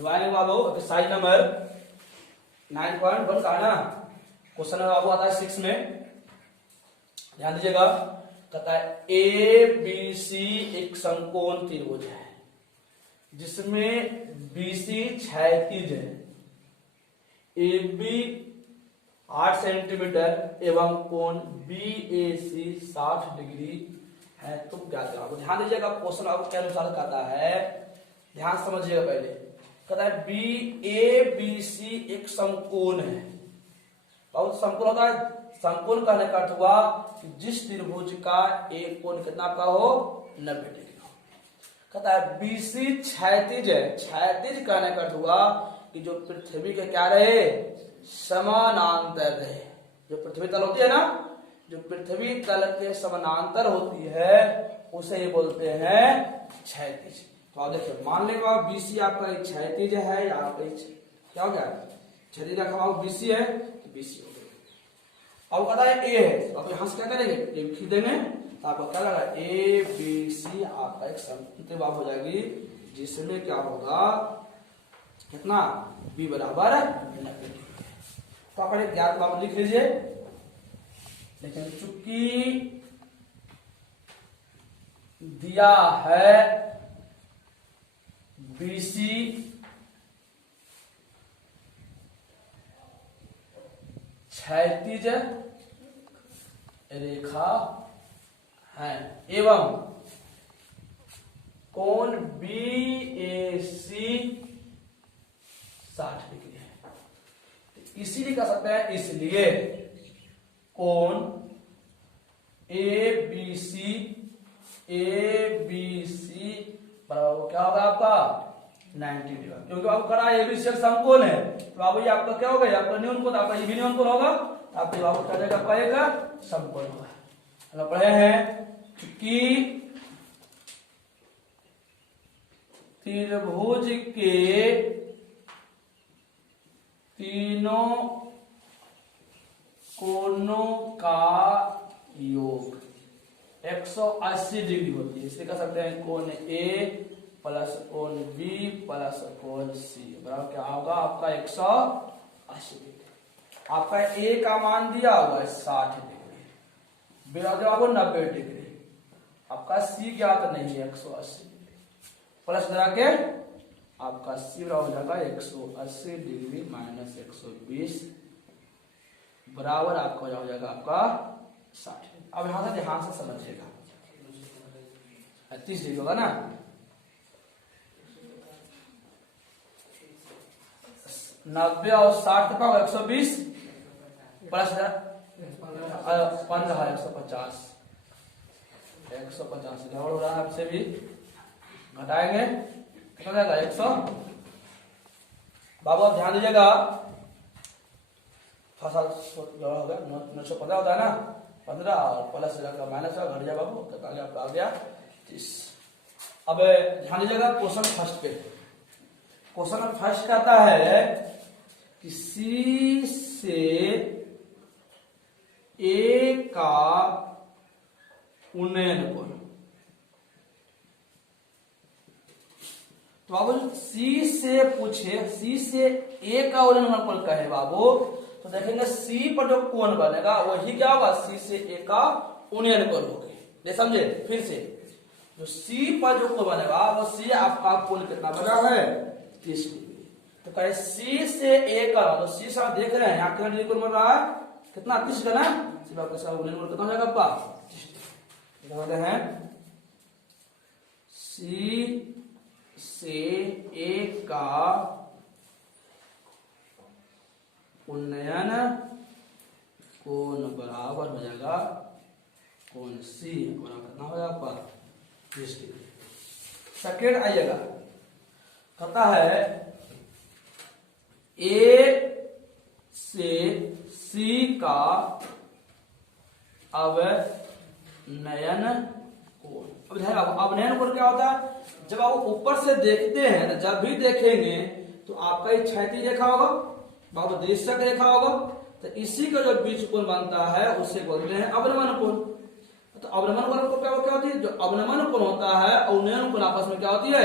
Divide बाबू exercise number 9.1 का ना question बाबू आता है 6 में। ध्यान दीजिएगा, कहता है ए बी सी एक समकोण त्रिभुज है जिसमें बीसी क्षैतिज है, ए बी 8 सेंटीमीटर एवं कोण बी ए सी 60 डिग्री है। तो क्या करें? ध्यान दीजिएगा, क्वेश्चन आपको क्या अनुसार कहता है, ध्यान समझिएगा। पहले कहता है बी ए बी सी एक समकोण है। बहुत समकोण होता है, समकोण कहने का अर्थ हुआ कि जिस त्रिभुज का एक कोण कितना का हो 90 डिग्री हो। कहता है बीसी क्षैतिज है, क्षैतिज कहने का अर्थ हुआ कि जो पृथ्वी के क्या रहे, समानांतर रहे। जो पृथ्वी तल होती है ना, जो पृथ्वी तल के समानांतर होती है उसे ये बोलते हैं क्षैतिज। तो आप देखिए, मान लेंगे आप बीसी आपका एक क्षैतिज है या आपका क्या हो गया, क्षैतिज रखा हुआ बीसी है तो बीसी हो गया। अब कहता है ए है, तो आप यहां से क्या करेंगे, ए लिख देंगे तो आपको क्या लगा, ए बी सी आपका एक समकोण हो जाएगी जिसमें क्या होगा, कितना बी बराबर 90 डिग्री। तो आप एक ज्ञात बात लिख लीजिए। लेकिन चूंकि दिया है बीसी क्षैतिज रेखा है एवं कोण बी ए सी 60 डिग्री है, तो इसीलिए कह सकते हैं, इसलिए कोण ए बी सी बराबर क्या होगा आपका 90 डिग्री, क्योंकि आपको करा ए बी सी एक समकोण है। तो अब ये आपका क्या होगा, आपका न्यून कोण, आपका ये भी न्यून कोण होगा, आपको बाबू क्या जाएगा, आपका एक समकोण होगा। हम पढ़े हैं कि त्रिभुज के तीनों कोणों का योग 180 डिग्री होती है। इसे कह सकते हैं कोण ए प्लस कोण बी प्लस कोण सी बराबर क्या होगा आपका 180 डिग्री। आपका ए का मान दिया हुआ है 60 डिग्री, बी आपको 90 डिग्री, आपका सी ज्ञात नहीं है 180 डिग्री, प्लस करा के आपका सी बराबर हो जाएगा 180 डिग्री माइनस 120 बराबर आपका हो जाएगा आपका 60। अब यहां से ध्यान से समझिएगा, 30 डिग्री होगा ना, 90 और 60 का 120 प्लस 15 150 हो रहा है, आपसे भी घटाएंगे कितना जाएगा 100। बाबू आप ध्यान दीजिएगा, थोड़ा हो गया 915 होता है ना, 15 और प्लस माइनस का घट जाए बाबू, तो आगे आपका आ गया 30। अब ध्यान दीजिएगा क्वेश्चन फर्स्ट पे, क्वेश्चन फर्स्ट कहता है कि सी से ए का उन्नयन कोण। तो बाबू सी से पूछे, सी से ए का उन्नयन कोण कहे बाबू, तो देखेंगे सी पर जो कोण बनेगा वही क्या होगा, सी से ए का उन्नयन कोण होगी। ये समझे, फिर से जो सी पर जो कोण बनेगा वो सी आपका कोण कितना बना है 30 डिग्री। तो कहे सी से ए का, तो सी से आप देख रहे हैं यहाँ कितना डिग्री कोण बन रहा है, कितना 30 का ना, सिर्फ आपका उन्नयन कोण कितना हो जाएगा आपका 30 डिग्री। हैं सी से ए का उन्नयन कोण बराबर हो जाएगा कोण सी बराबर कितना हो जाएगा आपका 30 डिग्री। सेकेंड आइएगा, कहता है ए से सी का अवनयन कोण। अब अवनयन कोण क्या होता है, जब आप ऊपर से देखते हैं ना, जब भी देखेंगे तो आपका एक क्षैतिज रेखा होगा, बाबू दृश्यक रेखा होगा, तो इसी का जो बीच कोण बनता है उसे बोलते हैं अवनमन कोण। तो अवनमन कोण क्या होती है, जो अवनमन कोण होता है और उन्नयन कोण आपस में क्या होती है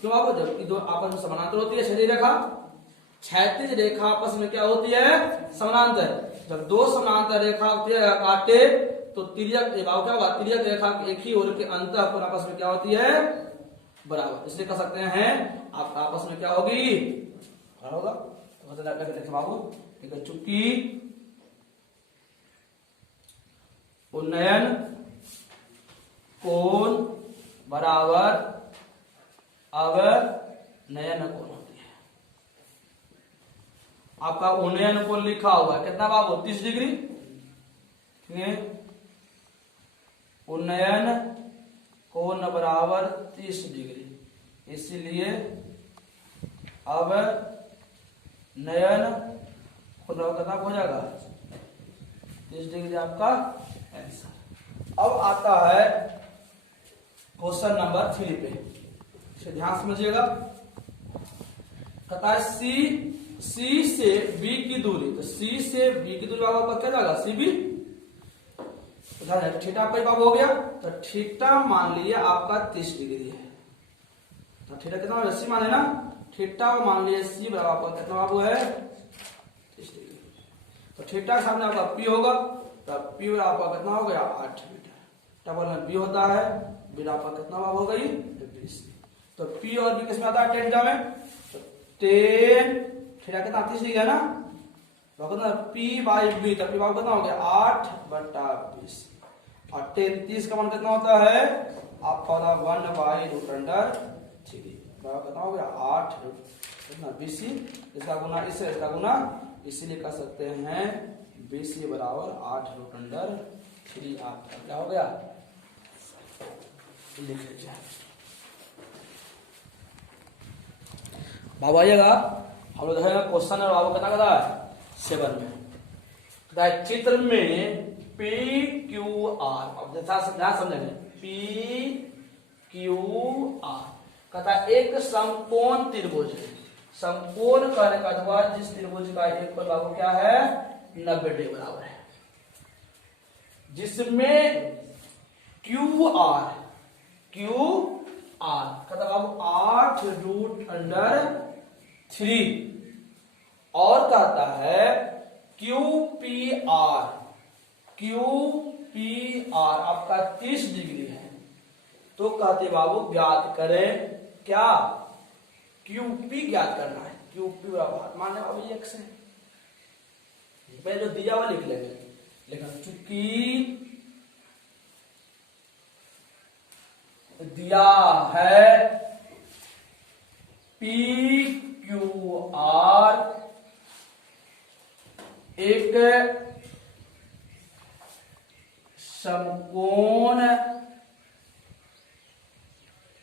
क्यों बाबू? जब दो आपस में समानांतर होती है क्षैतिज रेखा, क्षैतिज रेखा आपस में क्या होती है? समानांतर। जब दो समानांतर रेखा होती है काटे तो तिर्यक क्या होगा? तिर्यक रेखा एक ही ओर के अंतःकोण आपस में क्या होती है? बराबर। इसलिए कह सकते हैं आपका आपस में क्या होगी? बराबर होगा। तो देखिए बाबू, ठीक है, चूंकि उन्नयन कोण बराबर अवनयन कोण होती है। आपका उन्नयन कोण लिखा हुआ है कितना बाबू? 30 डिग्री। उन्नयन कोण बराबर 30 डिग्री, इसीलिए अब नयन कोण कितना हो जाएगा? 30 डिग्री आपका आंसर। अब आता है क्वेश्चन नंबर 3 पे, इसे ध्यान समझिएगा। कहता है सी से बी की दूरी, तो सी से बी की दूरी बाबा क्या जाएगा? C B. थीटा पर बाबू हो गया, तो थीटा मान लिया आपका 30 डिग्री है, तो थीटा कितना होगा? सी माने ना, थीटा मान लिया सी बराबर आपका कितना बाबू है? 30 डिग्री। तो थीटा के सामने आपका पी होगा, तो पी आपका कितना हो गया? 8 मीटर। डबल में बी होता है, बी आपका कितना बाबू हो गई? 20। तो पी और बी किसमें आता है? टेन में। तो 10 थीटा कितना? 30 डिग्री है ना, तो कितना? पी बाई बी, तो पी बाबू कितना हो गया? 8/20। और 30 का मान कितना होता है? आपका 1/√3 बराबर कितना हो गया? 8 कितना? 20। इसका गुना इससे, इसका गुना, इसीलिए कह सकते हैं 20 बराबर 8√3। आपका क्या हो गया? लिख लीजिए बाबू। आइएगा, हम लोग देखेंगे क्वेश्चन और बाबू कितना करा है? 7 में। चित्र में पी क्यू आर, अब ध्यान समझेंगे, पी क्यू आर कहता है एक समकोण त्रिभुज है। समकोण कहने का मतलब जिस त्रिभुज का एक कोण बाबू क्या है? 90 डिग्री बराबर है, जिसमें क्यू आर कहता बाबू 8√3 और कहता है क्यू पी आर आपका 30 डिग्री है। तो कहते बाबू ज्ञात करें क्या? क्यूपी ज्ञात करना है। क्यूपी बराबर माने बाबू ये x है, पहले जो दिया हुआ लिख लेंगे, लेकिन चूंकि दिया है पी क्यू आर एक समकोण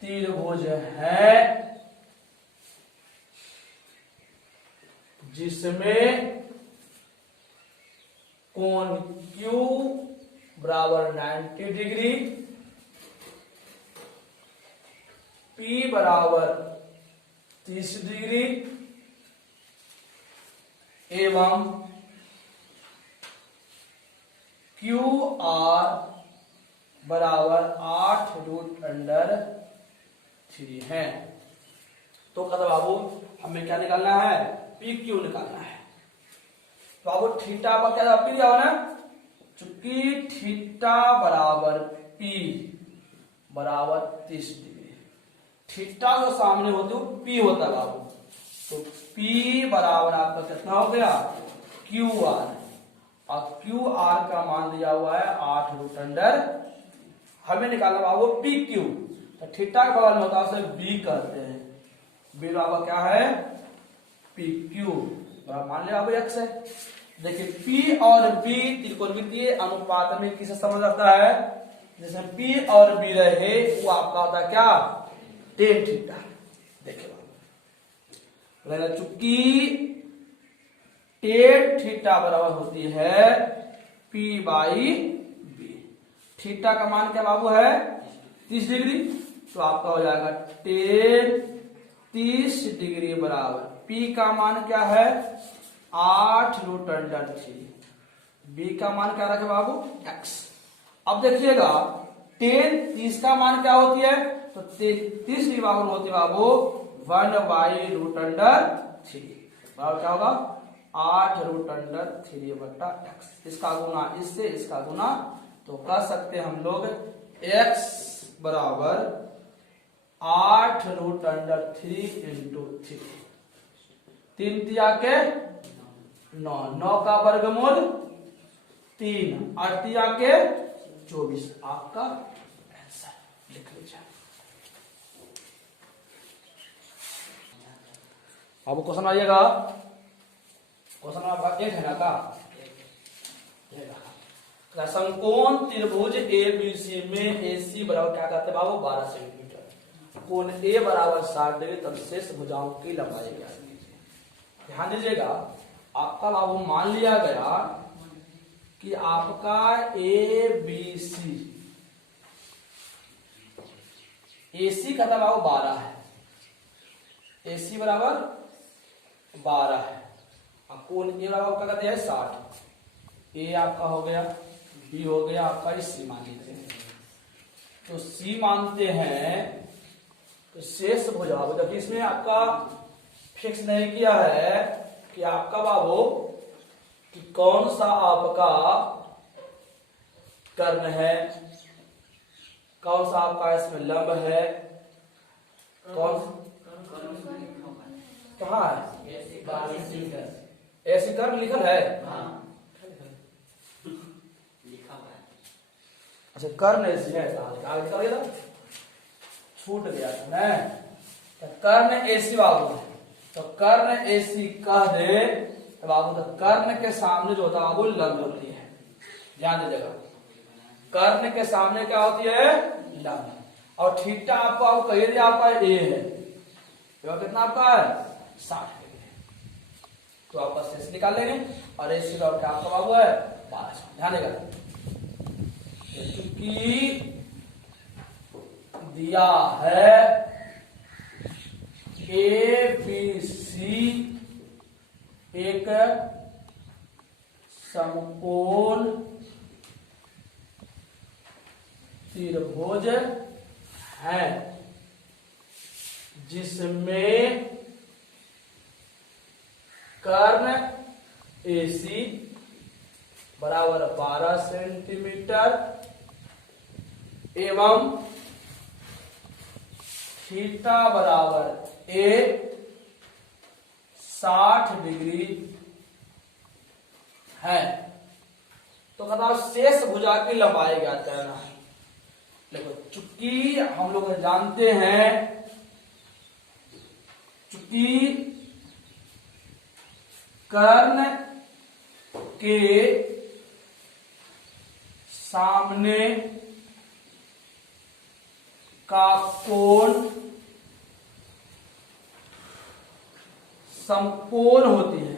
त्रिभुज है, जिसमें कोण Q बराबर 90 डिग्री, P बराबर 30 डिग्री एवं QR बराबर 8√3 है। तो कहता बाबू हमें क्या निकालना है? PQ निकालना है। तो बाबू थीटा पर क्या पी दिया ना, चूंकि थीटा बराबर P बराबर 30 डिग्री, थीटा जो सामने होती है P होता है बाबू, तो P बराबर आपका कितना हो गया? QR, और QR का मान दिया हुआ है 8√3। हमें निकालना बाबू PQ, तो थीटा का बगल में होता है उसे B कहते हैं, B बराबर क्या है? PQ मान लिया बाबू x है। देखिए P और B त्रिकोणमितीय अनुपात में किसे समझ आता है? जिसमें P और B रहे वो आपका होता है क्या? tan theta. देखिए बाबू चूंकि tan थीटा बराबर होती है P बाई B, थीटा का मान क्या बाबू है? 30 डिग्री, तो आपका हो जाएगा tan 30 डिग्री बराबर P का मान क्या है? 8√3। B का मान क्या रखे बाबू? x। अब देखिएगा tan 30 का मान क्या होती है? तो 33 बाबू होती बाबू 1/√3 बराबर क्या होगा 8√3/x। इसका गुना इससे, इसका गुना, तो कह सकते हम लोग x बराबर 8√3 इंटू 3, 3 तिया के 9, 9 का वर्गमूल 3, 8 तिया के 24, आपका आंसर लिख लीजिए। अब क्वेश्चन आइएगा, क्वेश्चन आपका 1 है ना का समकोण त्रिभुज एबीसी में एसी बराबर क्या कहते हैं बाबू 12 सेंटीमीटर, कोण ए बराबर 60 डिग्री, तब शेष भुजाओं की लंबाई क्या। ध्यान दीजिएगा, आपका बाबू मान लिया गया कि आपका ए बी सी, एसी का बाबू 12 है, एसी बराबर 12 है, अब कोण ए बराबर क्या कहते हैं 60, ए आपका हो गया, बी हो गया आपका, सी मान लेते हैं। तो सी मानते हैं तो शेष भुजा, देखिए इसमें आपका फिक्स नहीं किया है कि आपका बाबू कि कौन सा आपका कर्ण है, कौन सा आपका इसमें लंब है, कौन कहाँ है, ऐसी कर्ण लिखल है। अच्छा कर्ण ऐसी है, छूट गया था तो कर्ण ऐसी बाबू है, तो कर्ण ऐसी कह दे तो बाबू, तो कर्ण के सामने जो होता है बाबू लंब होती है। ध्यान दीजिएगा, कर्ण के सामने क्या होती है लंब, और थीटा आपको आपको कह दिया आपका ए है, तो कितना आपका है 60 डिग्री, तो आपका शेष निकाल लेंगे, और ऐसी बाबू क्या आपका बाबू है 12। ध्यान देगा, चूंकि दिया है ए बी सी एक समकोण त्रिभुज है जिसमें कर्ण एसी बराबर 12 सेंटीमीटर एवं थीटा बराबर ए 60 डिग्री है। तो बताओ शेष भुजा की लंबाई ज्ञात करना है। देखो चूंकि हम लोग जानते हैं, चूंकि कर्ण के सामने का कोण समकोण होती है,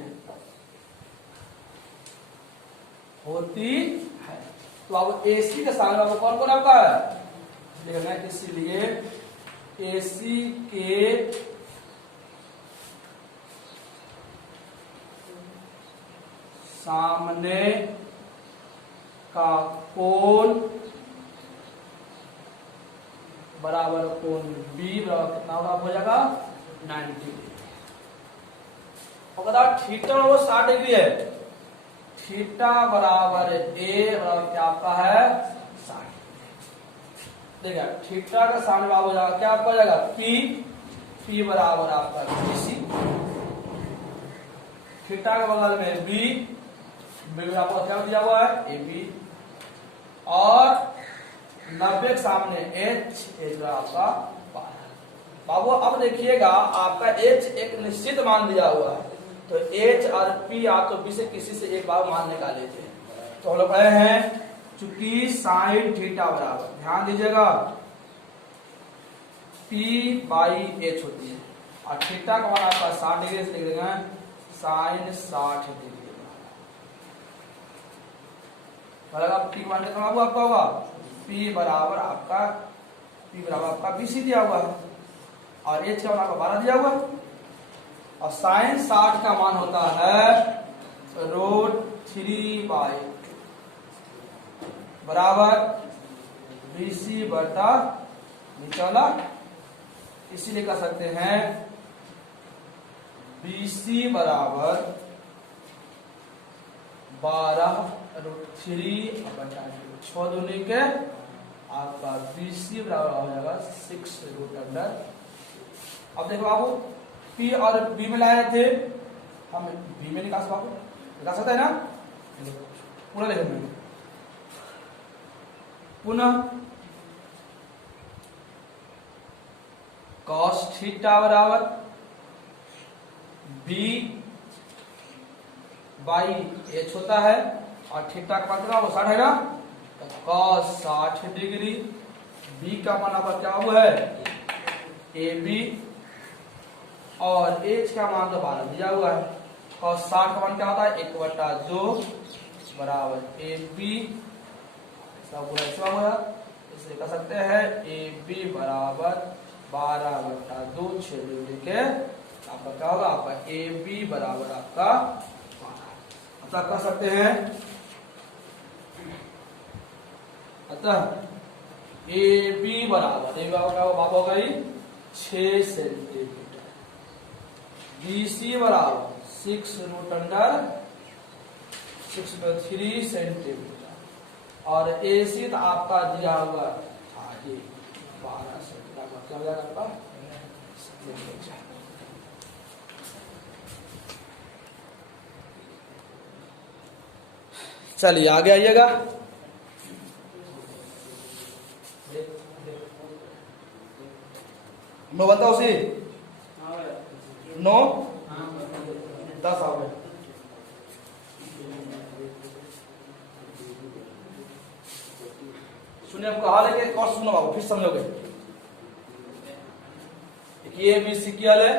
तो अब एसी के सामने आपको कौन कौन आपका है देखना, इसीलिए एसी के सामने का कोण बराबर कोण बी बराबर कितना बराबर हो जाएगा 90 डिग्री। और बताओ थीटा वो 60 डिग्री है, थीटा बराबर ए बराबर क्या आपका है 60। देखिए थीटा का सामने बराबर हो जाएगा क्या आपका हो जाएगा पी, पी बराबर आपका बीसी, थीटा के बगल में बी, बी आपका क्या दिया हुआ है ए बी, और 90 के सामने एच, एच आपका 12। बाबू अब देखिएगा आपका एच एक निश्चित मान दिया हुआ है, तो एच और पी आप तो बी से किसी से एक बार मान निकाले थे। तो हम लोग पढ़े हैं चूंकि साइन थीटा बराबर, ध्यान दीजिएगा पी बाई एच होती है, और थीटा का मान आपका 60 डिग्री से लिख देंगे साइन 60 डिग्री पी मान कितना आपका होगा पी बराबर आपका बीसी दिया हुआ है, और एच का मान आपका 12 दिया हुआ है, और साइन 60 का मान होता है √3/2 बराबर BC/2 नीचे वाला, इसीलिए कह सकते हैं BC बराबर 12√3 6 दूनी के आपका BC बराबर हो जाएगा 6√। अब देखो बाबू P और B में लाए थे, हम B में निकाल सकते हैं ना, पूरा देखेंगे पुनः cos थीटा बराबर B बाई H होता है और थीटा का मान वो 60 है ना, तो cos 60 डिग्री, B का मान पर क्या हुआ है AB और H का मान तो 12 दिया हुआ है। cos 60 का मान क्या होता है 1/2 बराबर AB, इसका पूरा ऐसा हुआ, इसे कह सकते हैं AB बराबर 12/2 6 डिग्री के आपका क्या होगा, आपका AB बराबर आपका 12 कह सकते हैं। अतः AB बराबर क्या हो गई 6 सेंटीमीटर, BC बराबर 6√3 सेंटीमीटर और AC तो आपका दिया हुआ 12 सेंटीमीटर, क्या हो जाएगा आपका। चलिए आगे आइएगा, मैं बनता उसी 9 10 आ गए। सुनिए आपको हाल है कि और सुनो बाबू फिर समझोगे, ये ABC क्या है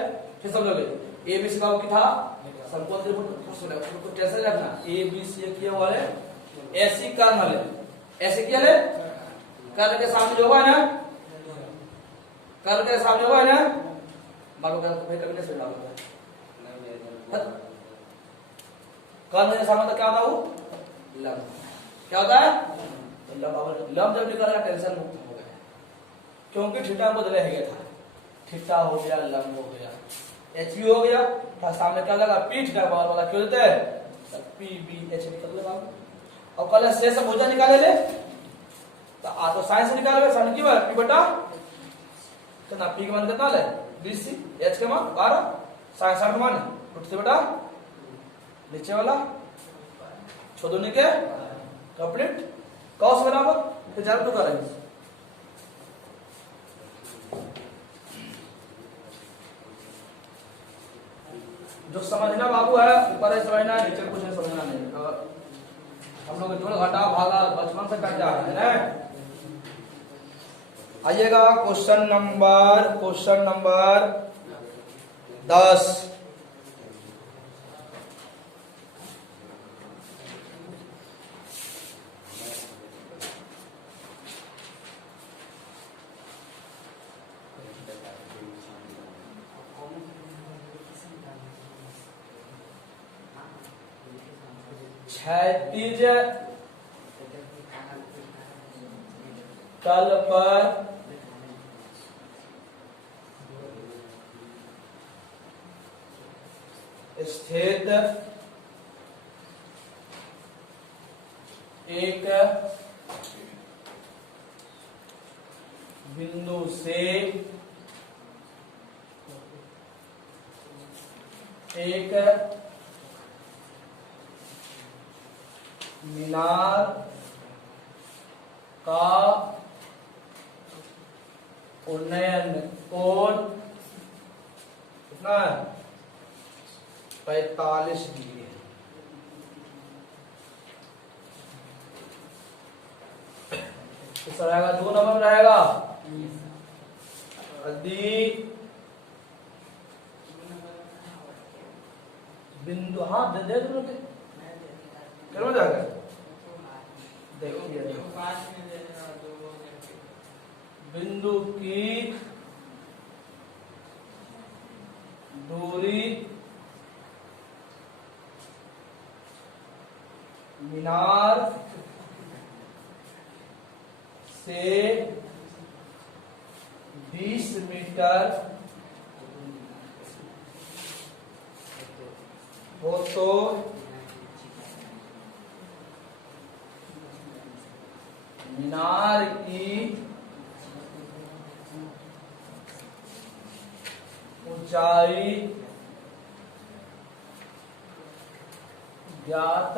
फिर समझोगे। ABC का क्या था समकोण त्रिभुज, कैसे रखना ABC क्या हुआ है ऐसी कर्म है, ऐसे क्या है कर्म के सामने जो हुआ है ना, कर्म के सामने हुआ है ना, मालूम कर भाई कभी से लागू है कर्म के सामने तो क्या होता है वो लंब, क्या होता है लंब जब निकल रहा टेंशन मुक्त हो गया, क्योंकि थीटा बदले है था, थीटा हो गया लंब हो गया HB हो गया, था सामने क्या लगा P थीटा बराबर वाला क्यों देते हैं PBH निकल लेगा। और कल शेष भुजा निकाले ले तो आ तो साइन से निकालोगे, साइन की बात P बटा कितना P का मान कितना ले 20, H का मान 12, साइन 60 मान √3 बटा नीचे वाला 6 दूनी के कंप्लीट cos बराबर फिर जान तो करेंगे। जो समझना बाबू है ऊपर है समझना, नीचे कुछ नहीं समझना नहीं, हम लोग जोड़ घटा भागा बचपन से कर जा रहे हैं ना। आइएगा क्वेश्चन नंबर 10, क्षैतिज तल पर स्थित एक बिंदु से एक मीनार का उन्नयन कोण कितना है 45 डिग्री है। किस रहेगा 2 नंबर में रहेगा यदि बिंदु, हाँ दे दो क्या हो जाएगा देखिए बिंदु की दूरी मीनार से मीटर हो तो मीनार की ऊंचाई ज्ञात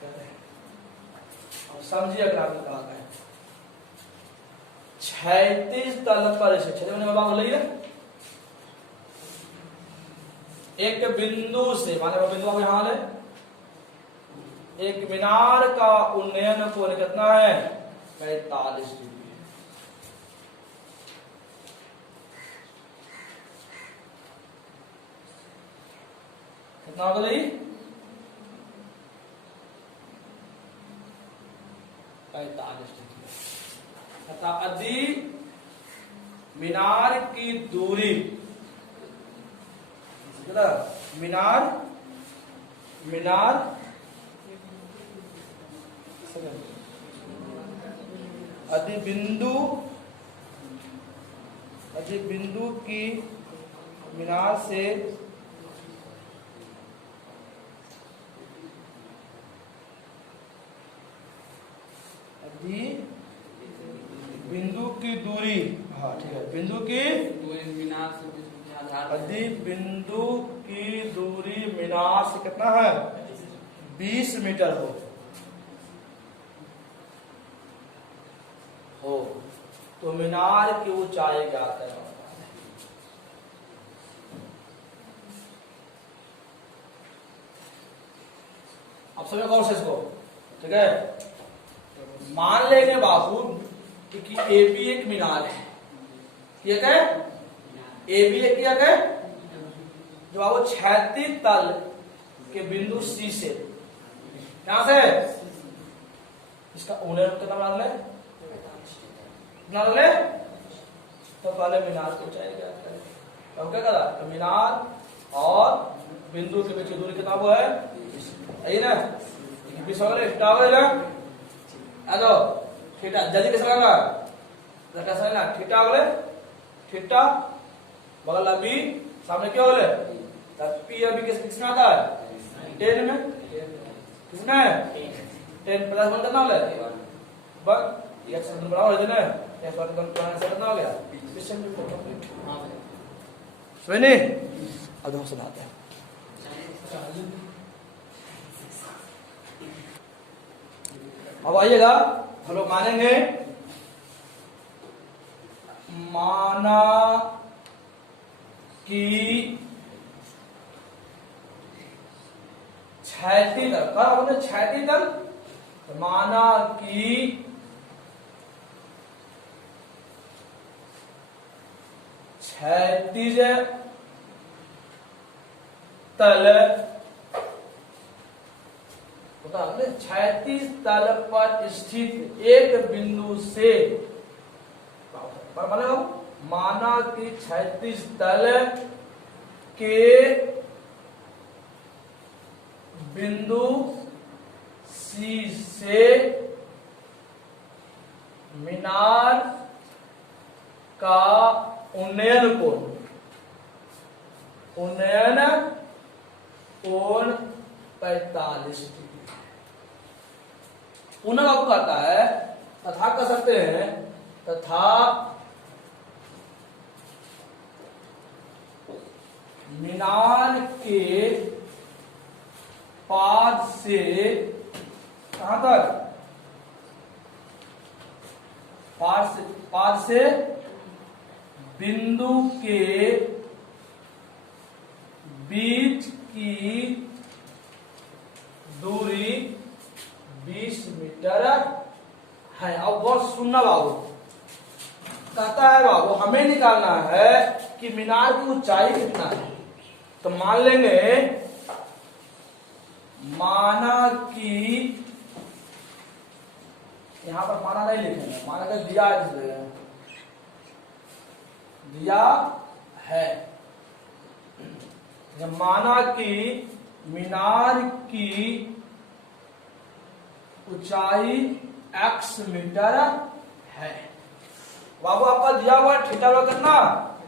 करें। अब समझिए अगर आपने कहा है 36 तल पर से 36 में बात बोलिए एक बिंदु से माने बिंदु आप यहां ले एक मीनार का उन्नयन कोण कितना है 45 डिग्री। कितना होगा जी 45 डिग्री तथा यदि मीनार की दूरी मीनार यदि बिंदु की मीनार से बिंदु की दूरी हाँ ठीक है बिंदु की मीनार से यदि बिंदु की दूरी मीनार से कितना है 20 मीटर हो तो मीनार की ऊंचाई क्या है अब समझो कौन से इसको ठीक है। मान लेंगे बाबू कि AB एक मीनार है ठीक है AB एक क्या है जो बाबू 36 तल के बिंदु C से यहां से इसका उन्नयन कितना बना ले तो पहले मीनार को ऊंचाई क्या करें तो क्या करा तो मीनार और बिंदु के बीच की दूरी कितना वो है यही ना 20 हो गए ना हेलो थीटा जल्दी कैसे लगा कैसे ना थीटा बोले थीटा बगल बी सामने क्या बोले तब पी अभी किसमें आता है 10 में किसमें 10 प्लस 1 कितना बोले बस ये एक्स बराबर है ना एक्स बराबर कितना हो गया क्वेश्चन कंप्लीट हां सुनिए अब हम सुनाते हैं अब आइएगा हम लोग मानेंगे माना कि 36 तल कहा हमने 36 तल माना कि 36 तल 36 तल पर स्थित एक बिंदु से माना कि 36 तल के बिंदु C से मीनार का उन्नयन कोण 45 डिग्री पुनः आपको कहता है तथा कर सकते हैं तथा मीनार के पाद से कहां तक पाद से बिंदु के बीच की दूरी 20 मीटर है। अब बहुत सुनना बाबू कहता है बाबू हमें निकालना है कि मीनार की ऊंचाई कितना है तो मान लेंगे माना कि यहां पर माना नहीं लिखेंगे माना कि दिया है जब माना कि मीनार की ऊंचाई x मीटर है बाबू आपका दिया हुआ थीटा बराबर कितना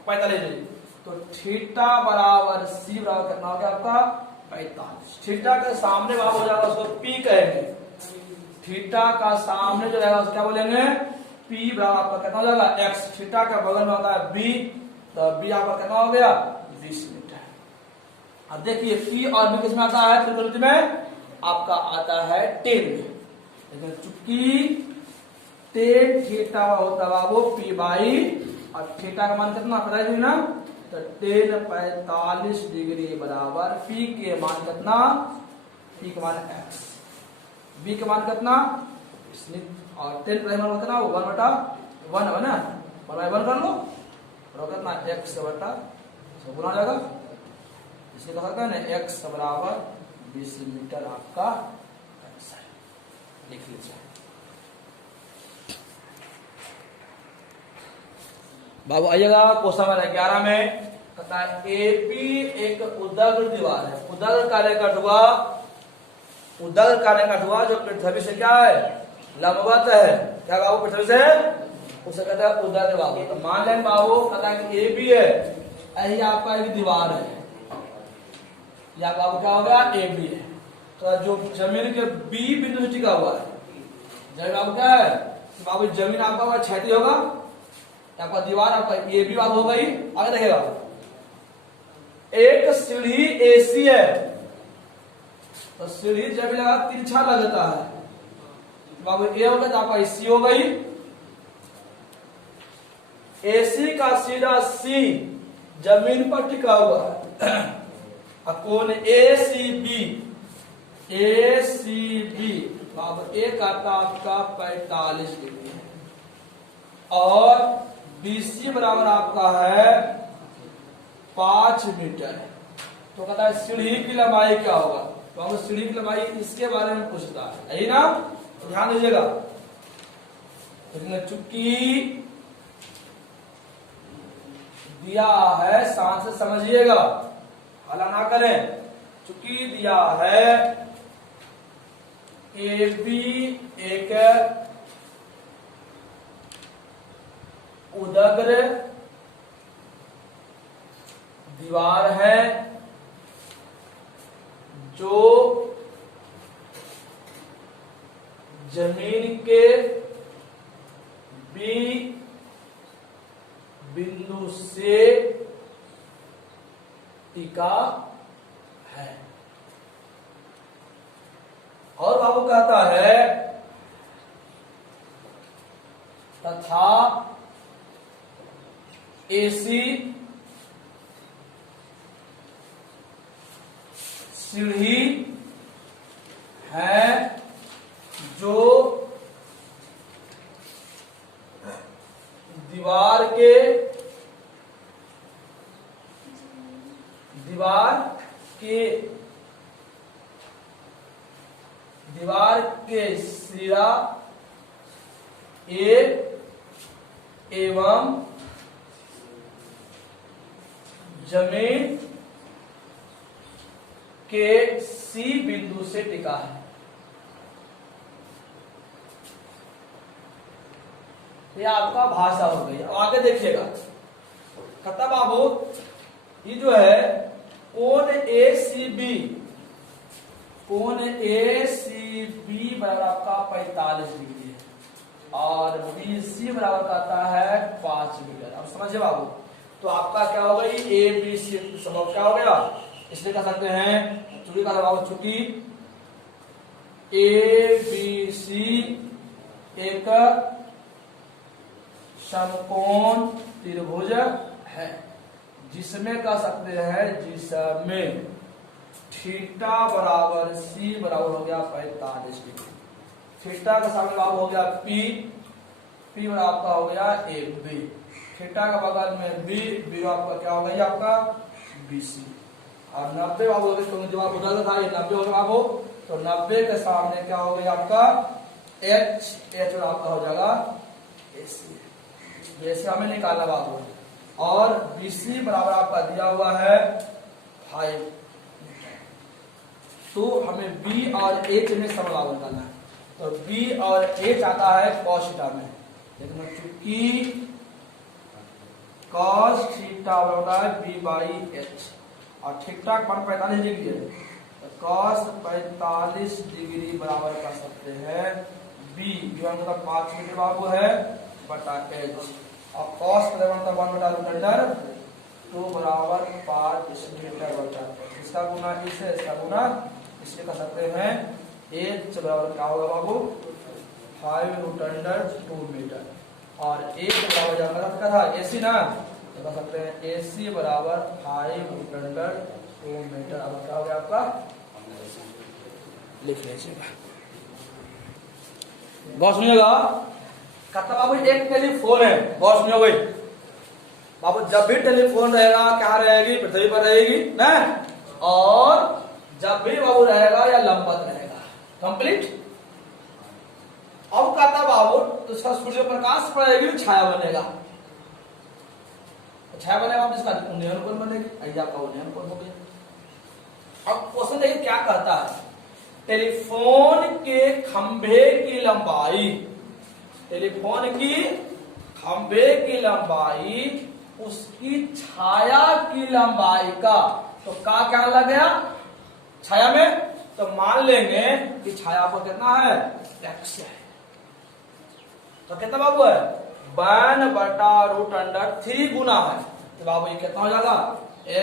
45 डिग्री, तो थीटा बराबर सी बराबर कितना हो गया आपका 45। थीटा के सामने बाबू हो जाएगा उसको पी कहेंगे, थीटा का सामने जो रहेगा उसको क्या बोलेंगे पी बराबर आपका कितना हो जाएगा एक्स, थीटा के बगल में होता है बी, तो बी आपका कितना हो गया 20 मीटर। अब देखिए पी और बी किसमें आता है त्रिकोणमिति में आपका आता है 10 में, लेकिन चूंकि 10 थीटा होता है बाबू पी बाई, और थीटा का मान कितना पता है ना, तो 10 45 डिग्री बराबर पी के मान कितना, पी का मान एक्स, बी का मान कितना और 10 प्राइम कितना 1/1 है ना, 1/1 कर लो और कितना एक्स बटा गुना हो जाएगा, इसलिए कहा था ना एक्स बराबर 20 मीटर आपका आंसर लिख लीजिए। बाबू आइएगा क्वेश्चन नंबर 11 में कहता है एपी एक उदग्र दीवार है, उदग्र कार्य का ढुआ, उदग्र कार्य का ढुआ जो पृथ्वी से क्या है लंबवत है, क्या बाबू पृथ्वी से, उसे कहते हैं उदग्र बाबू। तो मान लेंगे बाबू कहता है कि एपी है, यही आपका एक दीवार है, या बाबू क्या हो गया ए बी है, तो जो जमीन के बी बिंदु से टिका हुआ है, जब बाबू क्या है बाबू जमीन आपका क्षैतिज होगा, आपका दीवार आपका ए बी बाबू हो गई। आगे देखेगा एक सीढ़ी एसी है, तो सीढ़ी जब लगा तिरछा लगता है बाबू ए हो गया, तो आपका सी हो गई, एसी का सीधा सी जमीन पर टिका हुआ है, कोण ACB, ACB बाबू ए काटा आपका 45 डिग्री है, और BC बराबर आपका है 5 मीटर, तो कहता है सीढ़ी की लंबाई क्या होगा, तो बाबू सीढ़ी की लंबाई इसके बारे में पूछता है, यही ना, तो ध्यान दीजिएगा। चूंकि दिया है शान से समझिएगा, हला ना करें, चूंकि दिया है ए बी एक उदग्र दीवार है जो जमीन के बी बिंदु से टिका है, और बाबू कहता है तथा एसी सीढ़ी है जो दीवार के सिरा ए एवं जमीन के सी बिंदु से टिका है। ये आपका भाषा हो गई। अब आगे देखिएगा, कहता बाबू ये जो है कोण ACB, कोण ACB बराबर आपका 45 डिग्री है, और BC बराबर कहता है 5 मीटर। अब समझिए बाबू, तो आपका क्या हो गई ABC सबक क्या हो गया, इसलिए कह सकते हैं चूंकि का बाबू चूंकि ABC एक समकोण त्रिभुज है, जिसमें कह सकते हैं जिसमें थीटा बराबर सी बराबर हो गया 45 डिग्री, थीटा का सामने बाबू हो गया P बराबर आपका हो गया AB, थीटा का बगल में B आपका क्या हो गया आपका BC, और 90 बाबू हो गया, क्योंकि जब आप उधर था ये 90 हो गया बाबू, तो 90 के सामने क्या हो गया आपका H आपका हो जाएगा AC, जैसे हमें निकालना बाबू, और BC बराबर आपका दिया हुआ है 5, तो हमें B और H में समबाहु निकालना है, तो B और H आता है cos थीटा में, लेकिन चूंकि cos थीटा बराबर है b बाई h और थीटा का मान 45 डिग्री है तो cos 45 डिग्री बराबर कर सकते हैं b का 5 मीटर बाबू है बटा h और cos का मान 1 बटा रूट अंडर 2 बराबर 5 मीटर बटा इसका गुना इससे इसका गुना इससे कर सकते हैं h बराबर क्या होगा बाबू 5 रूट अंडर 2 मीटर और एक बराबर जाता था AC ना तो कह सकते हैं AC बराबर 5 रूट अंडर 2 मीटर। अब क्या हो गया आपका लिख लीजिएगा गौर सुनिएगा कहता बाबू एक टेलीफोन है गौर सुनिए भाई बाबू जब भी टेलीफोन रहेगा क्या रहेगी पृथ्वी पर रहेगी ना और जब भी बाबू रहेगा या लंबवत रहेगा कंप्लीट। अब कहता बाबू तो इसका सूर्य प्रकाश पड़ेगी छाया बनेगा छाया बनेगा अब इसका उन्नयन कोण बनेगी ऐसा आपका उन्नयन कोण हो गया। अब क्वेश्चन देखिए क्या कहता है टेलीफोन के खंभे की लंबाई टेलीफोन की खंभे की लंबाई उसकी छाया की लंबाई का तो क्या लग गया छाया में तो मान लेंगे कि छाया पर कितना है x है तो कितना बाबू है 1 बटा रूट अंडर 3 गुना है तो बाबू ये कितना हो जाएगा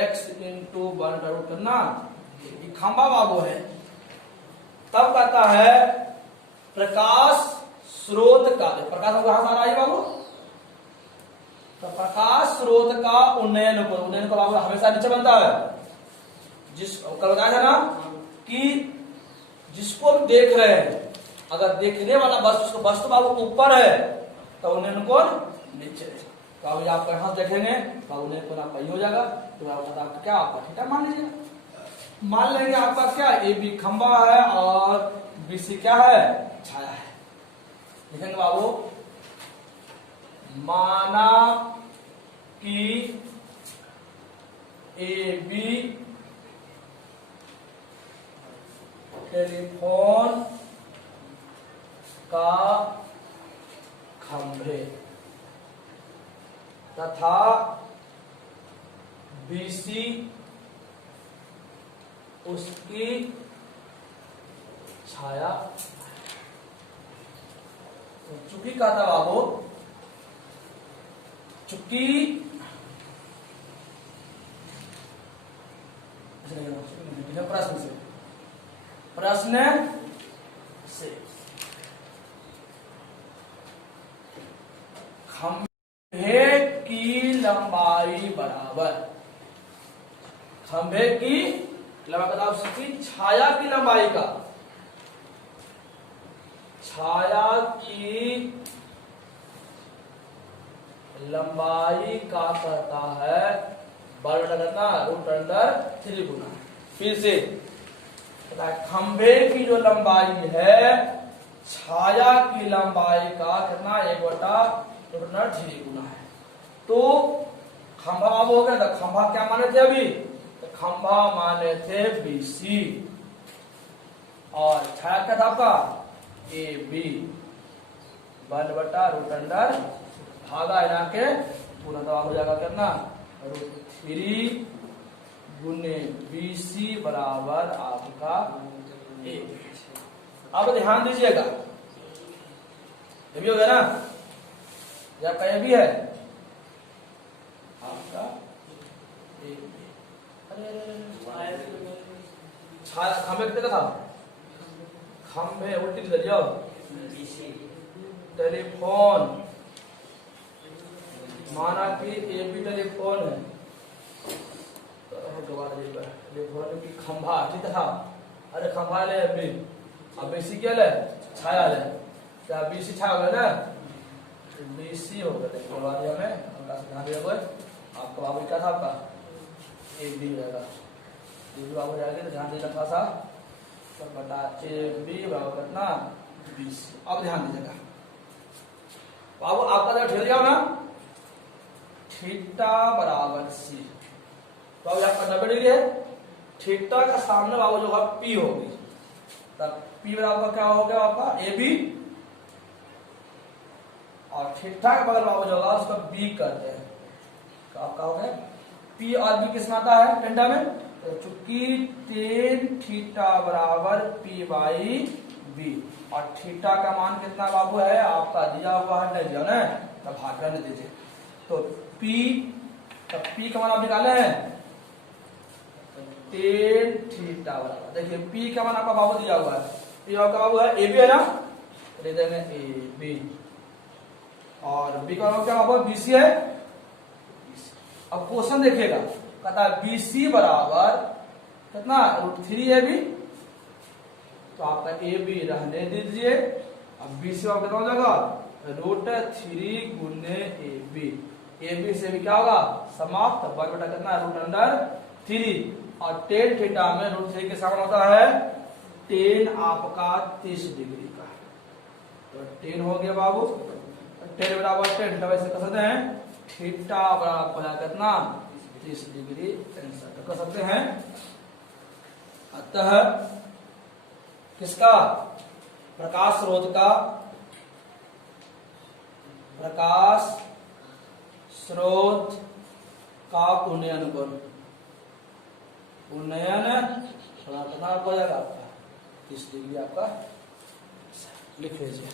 x इंटू 1 बटा रूट करना ये खंभा बाबू है। तब कहता है प्रकाश स्रोत का प्रकाश कहां से आ रहा है बाबू तो प्रकाश स्रोत का उन्नयन को बाबू हमेशा नीचे बनता है जिस कल बताया था ना कि जिसको हम देख रहे हैं अगर देखने वाला वस्तु बाबू ऊपर है तो उन्नयन कोण नीचे तो अभी आप यहां देखेंगे तो उन्नयन कोण आपका हो जाएगा तो आपका क्या आपका थीटा मान लीजिएगा मान लेंगे आपका क्या ए बी खंभा है और BC क्या है छाया है लिखेंगे बाबू माना कि AB टेलीफोन का खंभे तथा BC उसकी छाया तो चूंकि कहा था बाबू चूंकि प्रश्न से खंभे की लंबाई बराबर खंभे की लंबाई बताओ उसकी छाया की लंबाई का छाया की लंबाई का कहता है कितना रूट अंडर 3 गुना। फिर से खंभे की जो लंबाई है छाया की लंबाई का कितना 1 बटा रूट अंडर 3 गुना है। तो खंभा अब हो गया था खंभा क्या माने थे अभी तो खंभा माने थे BC और छाया क्या था आपका AB 1 बटा रूट अंडर भागा हिला के पूरा दवा हो जाएगा कितना रूट 3 गुने BC बराबर आपका A। अब ध्यान दीजिएगा ये भी हो गया ना या क्या भी है आपका A। छाया खंभे कितने का था खंभे उल्टी कर दिया टेलीफोन माना कि AB टेलीफोन है टेलीफोन की खंभा ठीक था अरे खंभा ले अभी अब BC क्या ले छाया ले क्या BC छाया होगा ना BC होगा देखो बाद में उनका ध्यान रखिए आपको बाबू क्या था आपका AB रहेगा AB बाबू जाएगा तो ध्यान देना थोड़ा सा तो बता AB बराबर कितना 20। अब ध्यान दीजिएगा बाबू आपका जब ठहर जाओ ना थीटा बराबर C तो अब आपका 90 डिग्री है थीटा का सामने बाबू जो होगा P होगी तब P बराबर क्या हो गया आपका AB और थीटा के बगल बाबू जो होगा उसका B करते हैं तो आपका हो गया पी और बी किस में आता है टेंडा में, तो चूंकि टेन थीटा बराबर पी बाई बी और थीटा का मान कितना बाबू है आपका दिया हुआ है, नहीं दिया ना, तो भाग करने दीजिए। तो पी का मान आप निकाले हैं टेन थीटा बराबर, देखिए पी का मान आपका बाबू दिया हुआ है, पी आपका बाबू है ए बी है ना, दे देंगे ए बी, और बी का मान क्या बाबू बी सी है। अब क्वेश्चन देखिएगा कहता है बी सी बराबर कितना √3 AB, तो आपका ए बी रहने दीजिए। अब बी सी कितना हो जाएगा √3 गुने ए बी से भी क्या होगा समाप्त, वर्ग बटा कितना √3, और टेन थीटा में √3 के समान होता है टेन आपका 30 डिग्री का, तो 10 हो गया बाबू, 10 बराबर 10, तो वैसे कर सकते हैं थीटा बराबर कितना 30 डिग्री आंसर कर सकते हैं। अतः किसका प्रकाश स्रोत का उन्नयन कितना हो जाएगा आपका 30 डिग्री आपका लिख लीजिए।